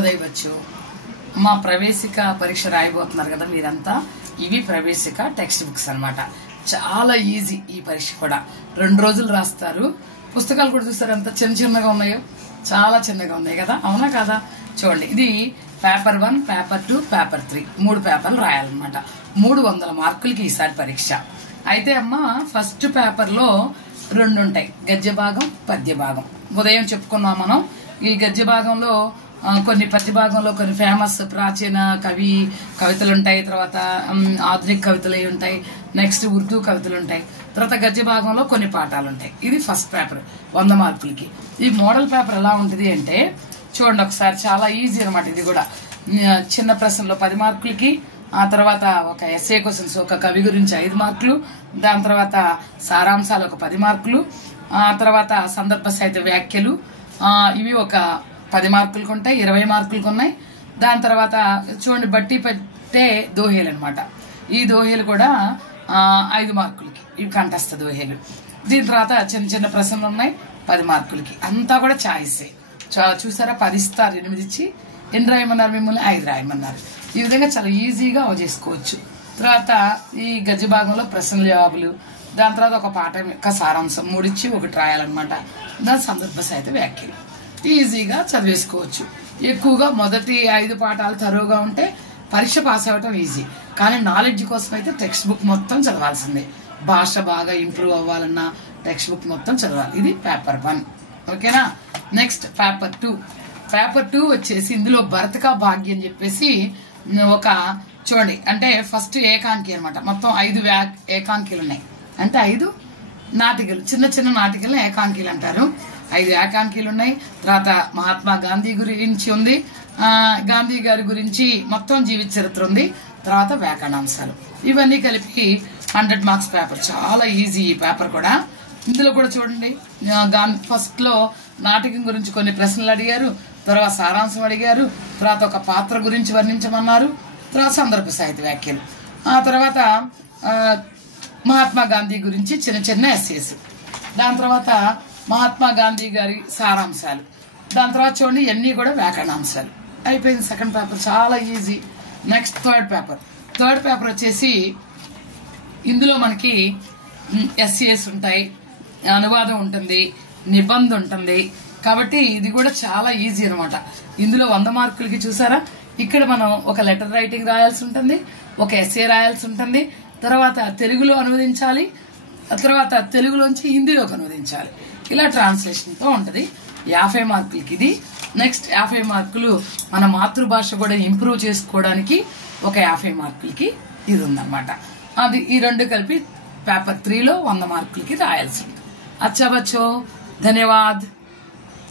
ఉదయవచ్చు మా ప్రవేశిక పరీక్ష రాయబోతున్నారు కదా మీరంతా. ఇవి ప్రవేశిక టెక్స్ట్ బుక్స్ అన్నమాట. చాలా ఈజీ ఈ పరీక్ష కూడా. 2 రోజులు రాస్తారు. పుస్తకాలు కూడా చూస్తారు ఎంత చిన్న చిన్నగా ఉన్నాయో, చాలా చిన్నగా ఉన్నాయి కదా, అవునా కదా? చూడండి, ఇది పేపర్ 1, పేపర్ 2, పేపర్ 3 3 పేపర్లు రాయాలన్నమాట. 300 మార్కులకి ఈసారి పరీక్ష. అయితే అమ్మ ఫస్ట్ పేపర్ లో 2 ఉంటాయి, గద్య భాగం పద్య భాగం. ఉదయం చెప్పుకున్నాం మనం. ఈ గద్య భాగంలో కొన్ని, పద్య భాగంలో కొన్ని ఫేమస్ ప్రాచీన కవితలు ఉంటాయి, తర్వాత ఆధునిక కవితలు ఉంటాయి, నెక్స్ట్ ఉర్దూ కవితలు ఉంటాయి, తర్వాత గద్య భాగంలో కొన్ని పాఠాలు ఉంటాయి. ఇది ఫస్ట్ పేపర్ 100 మార్కులకి. ఈ మోడల్ పేపర్ ఎలా ఉంటుంది అంటే చూడండి ఒకసారి, చాలా ఈజీ అనమాట. ఇది కూడా చిన్న ప్రశ్నలో 10 మార్కులకి, ఆ తర్వాత ఒక ఎస్ఏ క్వశ్చన్స్, ఒక కవి గురించి 5 మార్కులు, దాని తర్వాత సారాంశాలు ఒక 10 మార్కులు, ఆ తర్వాత సందర్భ సాహిత్య వ్యాఖ్యలు, ఇవి ఒక 10 మార్కులకు ఉంటాయి, 20 మార్కులకు ఉన్నాయి. దాని తర్వాత చూడండి బట్టి పెట్టే దోహేలు అనమాట. ఈ దోహేలు కూడా 5 మార్కులకి, ఇవి కంఠస్థ దోహేలు. దీని తర్వాత చిన్న చిన్న ప్రశ్నలు ఉన్నాయి 10 మార్కులకి. అంతా కూడా ఛాయిసే. చూసారా, 10 ఇస్తారు, 8 ఇచ్చి ఎన్ని రాయమన్నారు మిమ్మల్ని? 5 రాయమన్నారు. ఈ విధంగా చాలా ఈజీగా చేసుకోవచ్చు. తర్వాత ఈ గద్య భాగంలో ప్రశ్నల జవాబులు, దాని తర్వాత ఒక పాఠం యొక్క సారాంశం 3 ఇచ్చి 1 రాయాలన్నమాట. దాని సందర్భ సాహిత్య వ్యాఖ్యలు ఈజీగా చదివేసుకోవచ్చు. ఎక్కువగా మొదటి 5 పాఠాలు తరువుగా ఉంటే పరీక్ష పాస్ అవ్వటం ఈజీ. కానీ నాలెడ్జ్ కోసం అయితే టెక్స్ట్ బుక్ మొత్తం చదవాల్సిందే. భాష బాగా ఇంప్రూవ్ అవ్వాలన్నా టెక్స్ట్ బుక్ మొత్తం చదవాలి. ఇది పేపర్ 1, ఓకేనా? Next paper 2. పేపర్ 2 వచ్చేసి ఇందులో భరతకా భాగ్యం అని చెప్పేసి ఒక చూడండి, అంటే ఫస్ట్ ఏకాంకి అనమాట. మొత్తం 5 ఏకాంకీలు ఉన్నాయి, అంటే 5 నాటికలు, చిన్న చిన్న నాటికలు ఏకాంకీలు అంటారు. 5 ఏకాంకీలు ఉన్నాయి. తర్వాత మహాత్మా గాంధీ గురించి ఉంది, గాంధీ గారి గురించి మొత్తం జీవిత చరిత్ర ఉంది, తర్వాత వ్యాకరణాంశాలు. ఇవన్నీ కలిపి 100 మార్క్స్ పేపర్. చాలా ఈజీ ఈ పేపర్ కూడా. ఇందులో కూడా చూడండి, ఫస్ట్ లో నాటకం గురించి కొన్ని ప్రశ్నలు అడిగారు, తర్వాత సారాంశం అడిగారు, తర్వాత ఒక పాత్ర గురించి వర్ణించమన్నారు, తర్వాత సందర్భ సాహిత్య వ్యాఖ్యలు, ఆ తర్వాత మహాత్మా గాంధీ గురించి చిన్న చిన్న ఎస్సేస్, దాని తర్వాత మహాత్మా గాంధీ గారి సారాంశాలు, దాని తర్వాత చూడండి ఇవన్నీ కూడా వ్యాకరణాంశాలు. అయిపోయింది సెకండ్ పేపర్, చాలా ఈజీ. నెక్స్ట్ థర్డ్ పేపర్ వచ్చేసి ఇందులో మనకి ఎస్ఏస్ ఉంటాయి, అనువాదం ఉంటుంది, నిబంధన ఉంటుంది. కాబట్టి ఇది కూడా చాలా ఈజీ అనమాట. ఇందులో 100 మార్కులకి చూసారా, ఇక్కడ మనం ఒక లెటర్ రైటింగ్ రాయాల్సి ఉంటుంది, ఒక ఎస్ఏ రాయాల్సి ఉంటుంది, తర్వాత తెలుగులో అనువదించాలి, తర్వాత తెలుగులోంచి హిందీలోకి అనువదించాలి. ఇలా ట్రాన్స్లేషన్తో ఉంటుంది. 50 మార్కులకి ఇది. నెక్స్ట్ 50 మార్కులు మన మాతృభాష కూడా ఇంప్రూవ్ చేసుకోవడానికి ఒక 50 మార్కులకి ఇది ఉందన్నమాట. అది ఈ 2 కలిపి పేపర్ 3లో 100 మార్కులకి రాయాల్సి ఉంది. అచ్చా బచ్చో, ధన్యవాద్.